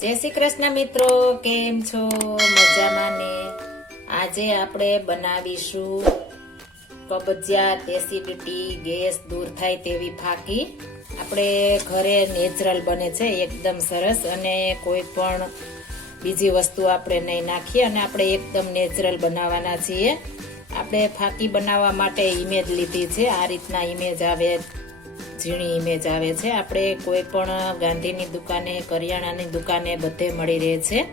જય શ્રી કૃષ્ણ મિત્રો, કેમ છો? મજામાં ને આજે આપણે બનાવીશું કબજિયાત એસિડિટી ગેસ દૂર થાય તેવી ફાકી. આપણે ઘરે નેચરલ બને છે, એકદમ સરસ, અને કોઈ પણ બીજી વસ્તુ આપણે નહીં નાખીએ, અને આપણે એકદમ નેચરલ બનાવવાના છીએ. આપણે ફાકી બનાવવા માટે ઇમેજ લીધી છે, આ રીતના ઇમેજ આવે ઝીણી ઇમેજ આવે છે. આપણે કોઈ પણ ગાંધીની દુકાને, કરિયાણાની દુકાને બધે મળી રહે છે.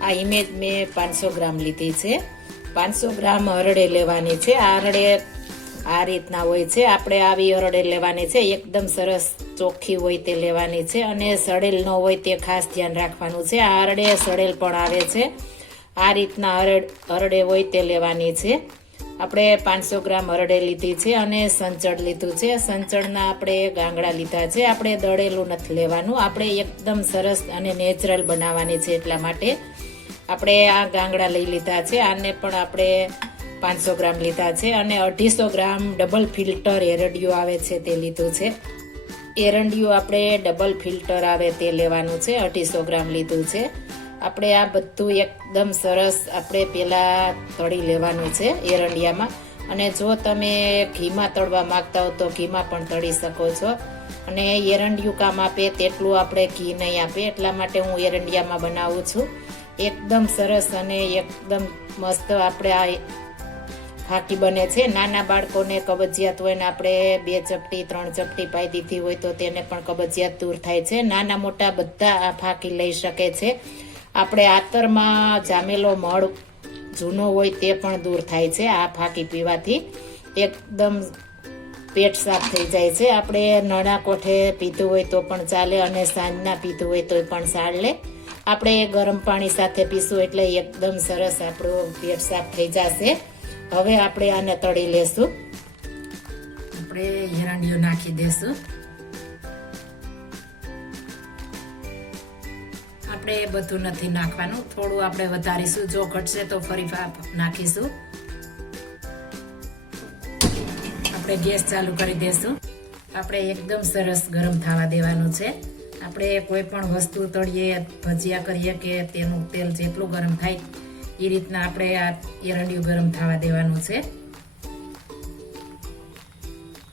આ ઇમેજ મેં પાંચસો ગ્રામ લીધી છે. પાંચસો ગ્રામ હરડે લેવાની છે. આ હરડે આ રીતના હોય છે. આપણે આવી હરડે લેવાની છે. એકદમ સરસ ચોખ્ખી હોય તે લેવાની છે અને સડેલ ન હોય તે ખાસ ધ્યાન રાખવાનું છે. આ હરડે સડેલ પણ આવે છે. આ રીતના હરડ હરડે હોય તે લેવાની છે. આપણે પાંચસો ગ્રામ હરડે લીધી છે અને સંચળ લીધું છે. સંચળના આપણે ગાંગડા લીધા છે. આપણે દળેલું નથી લેવાનું. આપણે એકદમ સરસ અને નેચરલ બનાવવાની છે એટલા માટે આપણે આ ગાંગડા લઈ લીધા છે. આને પણ આપણે પાંચસો ગ્રામ લીધા છે અને અઢીસો ગ્રામ ડબલ ફિલ્ટર એરડિયું આવે છે તે લીધું છે. એરંડિયું આપણે ડબલ ફિલ્ટર આવે તે લેવાનું છે. અઢીસો ગ્રામ લીધું છે. આપણે આ બધું એકદમ સરસ આપણે પહેલાં તળી લેવાનું છે એરંડિયામાં. અને જો તમે ઘીમાં તળવા માંગતા હો તો ઘીમાં પણ તળી શકો છો. અને એરંડિયું કામ આપે તેટલું આપણે ઘી નહીં આપે, એટલા માટે હું એરંડિયામાં બનાવું છું. એકદમ સરસ અને એકદમ મસ્ત આપણે આ ફાકી બને છે. નાના બાળકોને કબજિયાત હોય ને આપણે બે ચપટી, ત્રણ ચપટી પાઈ દીધી હોય તો તેને પણ કબજિયાત દૂર થાય છે. નાના મોટા બધા આ ફાકી લઈ શકે છે. આપણે આતરમાં જામેલો મળ જૂનો હોય તે પણ દૂર થાય છે, આ ફાકી પીવાથી. એકદમ પેટ સાફ થઈ જાય છે. આપણે નળા કોઠે પીધું હોય તો પણ ચાલે અને સાંજના પીધું હોય તો પણ ચાલે આપણે ગરમ પાણી સાથે પીશું એટલે એકદમ સરસ આપણું પેટ સાફ થઈ જશે. હવે આપણે આને તળી લેશું. આપણે એરંડિયું નાખી દેશું. આપણે બધું નથી નાખવાનું. થોડું આપણે વધારીશું. જો ઘટશે તો ફરી નાખીશું. આપણે ગેસ ચાલુ કરી દેશું. આપણે એકદમ સરસ ગરમ થવા દેવાનું છે. આપણે કોઈ પણ વસ્તુ તળીએ, ભજીયા કરીએ કે તેનું તેલ જેટલું ગરમ થાય, એ રીતના આપણે આ એરંડિયું ગરમ થવા દેવાનું છે.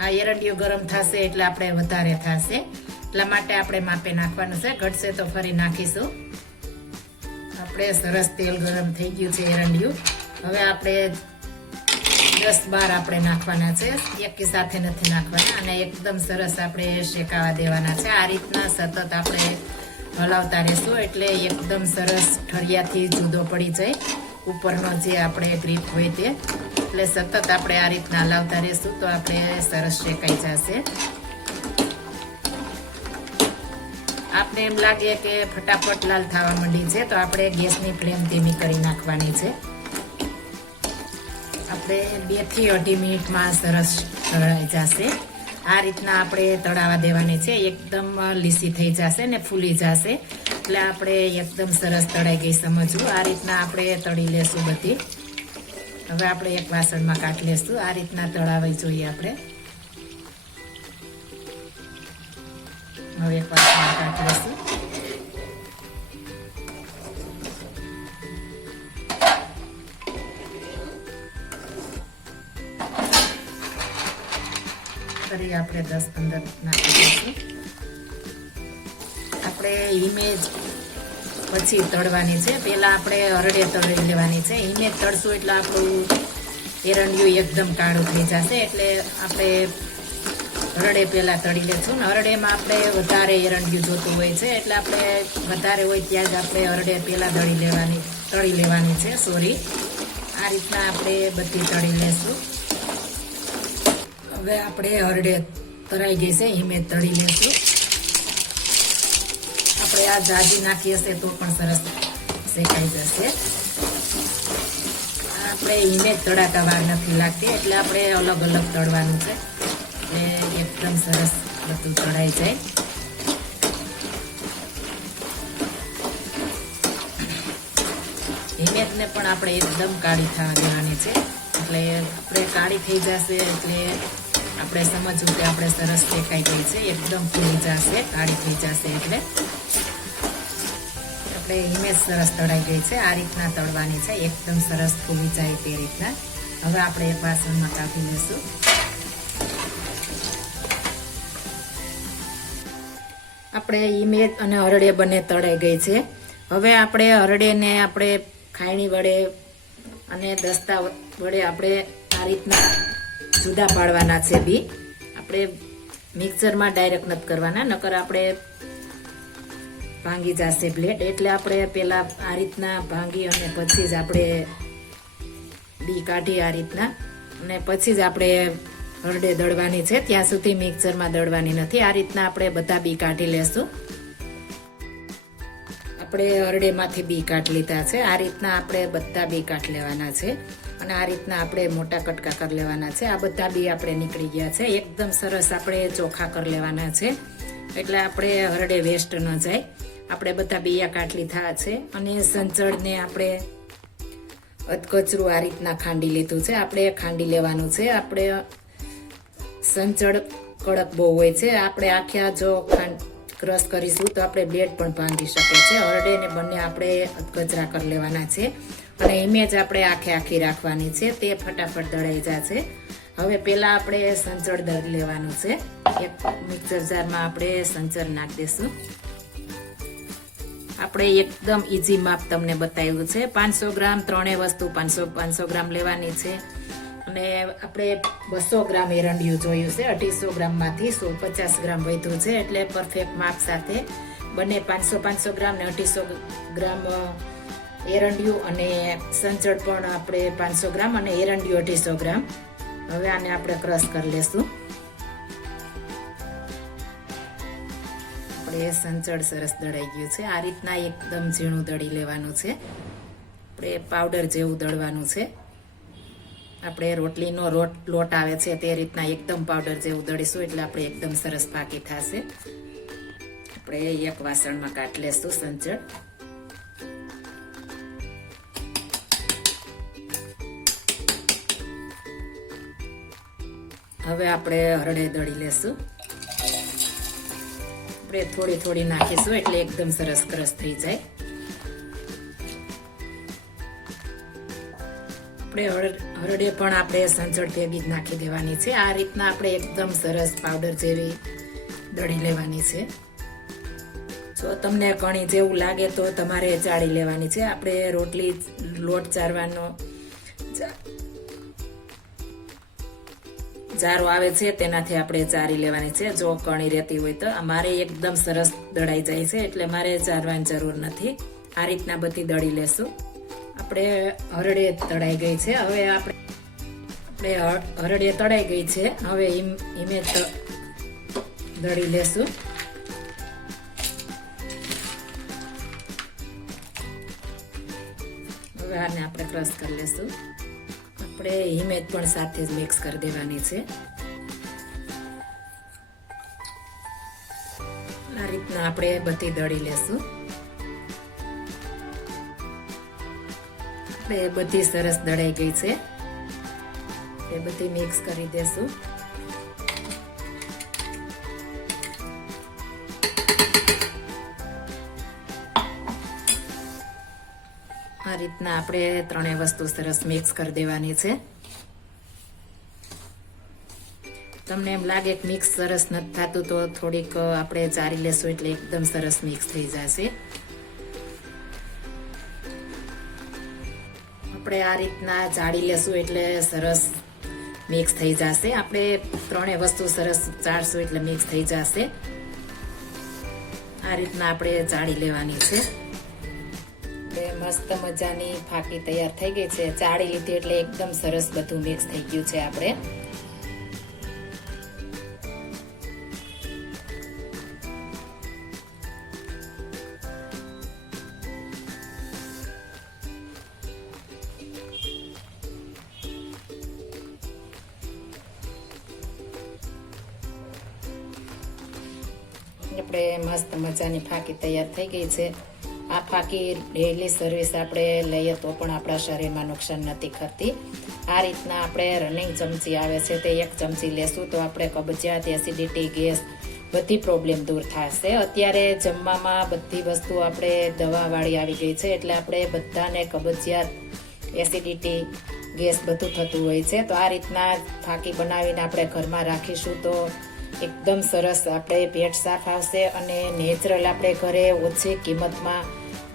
આ એરંડિયું ગરમ થશે એટલે આપણે વધારે થશે. એટલા માટે આપણે માપે નાખવાનું છે. ઘટશે તો ફરી નાખીશું. આપણે સરસ તેલ ગરમ થઈ ગયું છે એરંડિયું. હવે આપણે દસ બાર આપણે નાખવાના છે. એકી સાથે નથી નાખવાના અને એકદમ સરસ આપણે શેકાવા દેવાના છે. આ રીતના સતત આપણે હલાવતા રહેશું એટલે એકદમ સરસ ઠળિયાથી જુદો પડી જાય ઉપરનો જે આપણે ગ્રીપ હોય તે. એટલે સતત આપણે આ રીતના હલાવતા રહેશું તો આપણે સરસ શેકાઈ જશે. આપણે એમ લાગે કે ફટાફટ લાલ થવા માંડી છે, તો આપણે ગેસની ફ્લેમ ધીમી કરી નાખવાની છે. આપણે બેથી અઢી મિનિટમાં સરસ તળાઈ જશે. આ રીતના આપણે તળાવા દેવાની છે. એકદમ લીસી થઈ જશે ને ફૂલી જશે. એટલે આપણે એકદમ સરસ તળાઈ ગઈ સમજવું. આ રીતના આપણે તળી લેશું બધી. હવે આપણે એક વાસણમાં કાઢી લેશું. આ રીતના તળાવી જોઈએ આપણે. હવે એકવાર વાસણમાં કાઢી લેશું ફરી આપણે દસ પંદર નાખી દઈશું આપણે ઇમેજ પછી તળવાની છે. પહેલાં આપણે હરડે તળી લેવાની છે. ઇમેજ તળશું એટલે આપણું એરંડિયું એકદમ કાળું થઈ જશે. એટલે આપણે હરડે પહેલાં તળી લેશું. ને હરડેમાં આપણે વધારે એરંડિયું જોતું હોય છે, એટલે આપણે વધારે હોય ત્યાં જ આપણે હરડે પહેલાં તળી લેવાની તળી લેવાની છે, સોરી. આ રીતના આપણે બધી તળી લેશું. હવે આપણે હરડે તરાઈ ગઈ છે હિમે તળી લેશું. આપણે આ જાજી નાખીએ છીએ તો પણ સરસ શેકાઈ જશે. આપણે હિમે તળાતા વાર નથી લાગતી, એટલે આપણે અલગ અલગ તળવાનું છે. એટલે એકદમ સરસ બધું તળાઈ જાય હિમેજને પણ આપણે એકદમ કાળી થવા દેવાની છે. એટલે આપણે કાળી થઈ જશે એટલે આપણે સમજવું કે આપણે સરસ દેખાઈ ગઈ છે. એકદમ ફૂલી જશે, કાળી થઈ જશે એટલે. આપણે હિમેજ સરસ તળાઈ ગઈ છે. આ રીતના તળવાની છે. એકદમ સરસ ફૂલી જાય તે રીતના. હવે આપણે એક વાસણમાં કાઢી લઈશું. આપણે ઈમેજ અને હરડે બંને તળાઈ ગઈ છે. હવે આપણે હરડેને આપણે ખાયણી વડે અને દસ્તા વડે આપણે આ રીતના જુદા પાડવાના છે બી. આપણે મિક્સરમાં ડાયરેક્ટ નથી કરવાના, નકર આપણે ભાંગી જશે બ્લેડ એટલે આપણે પહેલાં આ રીતના ભાંગી અને પછી જ આપણે બી કાઢી આ રીતના. અને પછી જ આપણે હરડે દળવાની છે, ત્યાં સુધી મિક્સરમાં દળવાની નથી. આ રીતના આપણે બધા બી કાઢી લેશું. આપણે હરડેમાંથી બી કાઢ લીધા છે. આ રીતના આપણે બધા બી કાઢ લેવાના છે. અને આ રીતના આપણે મોટા કટકા કરી લેવાના છે. આ બધા બી આપણે નીકળી ગયા છે. એકદમ સરસ આપણે ચોખા કરી લેવાના છે. એટલે આપણે હરડે વેસ્ટ ન જાય. આપણે બધા બીયા કાઢ લીધા છે. અને સંચળને આપણે અધકચરું આ રીતના ખાંડી લીધું છે. આપણે ખાંડી લેવાનું છે. આપણે સંચળ કડક બહુ હોય છે. આપણે આખ્યા જો ખાંડ ક્રશ કરીશું તો આપણે બ્લેડ પણ ભાંગી શકે છે હરડે ને બંને આપણે કચરા કરી લેવાના છે અને ઇમેજ આપણે આખે આખી રાખવાની છે. તે ફટાફટ દળાઈ જશે. હવે પહેલાં આપણે સંચળ દળી લેવાનું છે. એક મિક્સર જારમાં આપણે સંચળ નાખી દઈશું. આપણે એકદમ ઇઝી માપ તમને બતાવ્યું છે. પાંચસો ગ્રામ, ત્રણેય વસ્તુ પાંચસો પાંચસો ગ્રામ લેવાની છે. અને આપણે બસો ગ્રામ એરંડિયું જોયું છે, અઢીસો ગ્રામમાંથી સો પચાસ ગ્રામ વધ્યું છે, એટલે પરફેક્ટ માપ સાથે બંને પાંચસો પાંચસો ગ્રામ ને અઢીસો ગ્રામ એરંડિયું અને સંચળ પણ આપણે પાંચસો ગ્રામ અને એરંડિયું અઢીસો ગ્રામ. હવે આને આપણે ક્રશ કરી લેશું. આપણે સંચળ સરસ દળાઈ ગયું છે. આ રીતના એકદમ ઝીણું દળી લેવાનું છે. આપણે પાવડર જેવું દળવાનું છે. આપણે રોટલીનો રોટ લોટ આવે છે તે રીતના એકદમ પાવડર જેવું દળીશું એટલે આપણે એકદમ સરસ પાકી થશે. આપણે એક વાસણમાં કાટ લેશું સંચળ. હવે આપણે હરડે દળી લેશું. આપણે થોડી થોડી નાખીશું એટલે એકદમ સરસ સરસ થઈ જાય. આપણે હરડે પણ આપણે સંચળ ભેગી જ નાખી દેવાની છે. આ રીતના આપણે એકદમ સરસ પાવડર જેવી દળી લેવાની છે. જો તમને કણી જેવું લાગે તો તમારે ચાળી લેવાની છે. આપણે રોટલી લોટ ચારવાનો જારો આવે છે તેનાથી આપણે ચારી લેવાની છે. જો કણી રહેતી હોય તો મારે એકદમ સરસ દળાઈ જાય છે એટલે મારે ચારવાની જરૂર નથી. આ રીતના બધી દળી લેશું. આપણે હરડે તળાઈ ગઈ છે. હવે આપણે આપણે હર- હરડે તળાઈ ગઈ છે. હવે ત- દળી લેશું. હવે આને આપણે ક્રશ કરી લેશું. આપણે હિમેજ પણ સાથે જ મિક્સ કરી દેવાની છે. આ રીતના આપણે બધી દળી લેશું. આપણે બધી સરસ દળાઈ ગઈ છે. એ બધી મિક્સ કરી દેશું. આ રીતના આપણે ત્રણેય વસ્તુ સરસ મિક્સ કરી દેવાની છે. તમને એમ લાગે કે મિક્સ સરસ નથી થતું, તો થોડીક આપણે ચારી લેશું એટલે એકદમ સરસ મિક્સ થઈ જશે. આપણે આ રીતના જાળી લેશું એટલે સરસ મિક્સ થઈ જશે. આપણે ત્રણેય વસ્તુ સરસ ચાળશું એટલે મિક્સ થઈ જશે. આ રીતના આપણે જાળી લેવાની છે. મસ્ત મજાની ફાકી તૈયાર થઈ ગઈ છે. ચાળી લીધી એટલે એકદમ સરસ બધું મિક્સ થઈ ગયું છે આપણે. આપણે મસ્ત મજાની ફાંકી તૈયાર થઈ ગઈ છે. આ ફાંકી ડેલી સર્વિસ આપણે લઈએ તો પણ આપણા શરીરમાં નુકસાન નથી કરતી આ રીતના આપણે રનિંગ ચમચી આવે છે તે એક ચમચી લેશું તો આપણે કબજિયાત એસિડિટી ગેસ બધી પ્રોબ્લેમ દૂર થશે. અત્યારે જમવામાં બધી વસ્તુ આપણે દવાવાળી આવી ગઈ છે એટલે આપણે બધાને કબજિયાત એસિડિટી ગેસ બધું થતું હોય છે. તો આ રીતના ફાકી બનાવીને આપણે ઘરમાં રાખીશું તો એકદમ સરસ આપણે પેટ સાફ આવશે અને નેચરલ આપણે ઘરે ઓછી કિંમતમાં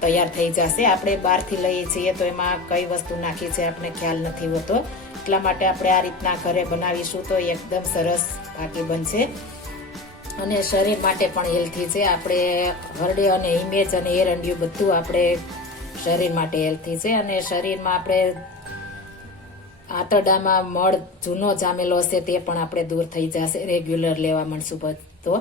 તૈયાર થઈ જશે. આપણે બહારથી લઈએ છીએ તો એમાં કઈ વસ્તુ નાખી છે આપણે ખ્યાલ નથી હોતો. એટલા માટે આપણે આ રીતના ઘરે બનાવીશું તો એકદમ સરસ પાકી બનશે. અને શરીર માટે પણ હેલ્થી છે. આપણે હરડે અને ઇમેજ અને એરંડિયું બધું આપણે શરીર માટે હેલ્થી છે. અને શરીરમાં આપણે આંતરડામાં મળ જૂનો જામેલો હશે તે પણ આપણે દૂર થઈ જશે. રેગ્યુલર લેવા મળશું તો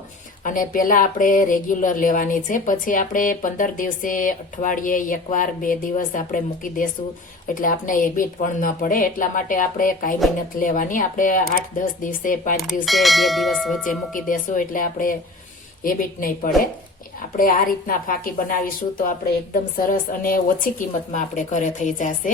અને પહેલાં આપણે રેગ્યુલર લેવાની છે. પછી આપણે પંદર દિવસે અઠવાડિયે એકવાર બે દિવસ આપણે મૂકી દેશું. એટલે આપણે હેબિટ પણ ન પડે. એટલા માટે આપણે કાયમી નથી લેવાની. આપણે આઠ, દસ દિવસે, પાંચ દિવસે, બે દિવસ વચ્ચે મૂકી દેશું એટલે આપણે હેબિટ નહીં પડે. આપણે આ રીતના ફાકી બનાવીશું તો આપણે એકદમ સરસ અને ઓછી કિંમતમાં આપણે ઘરે થઈ જશે.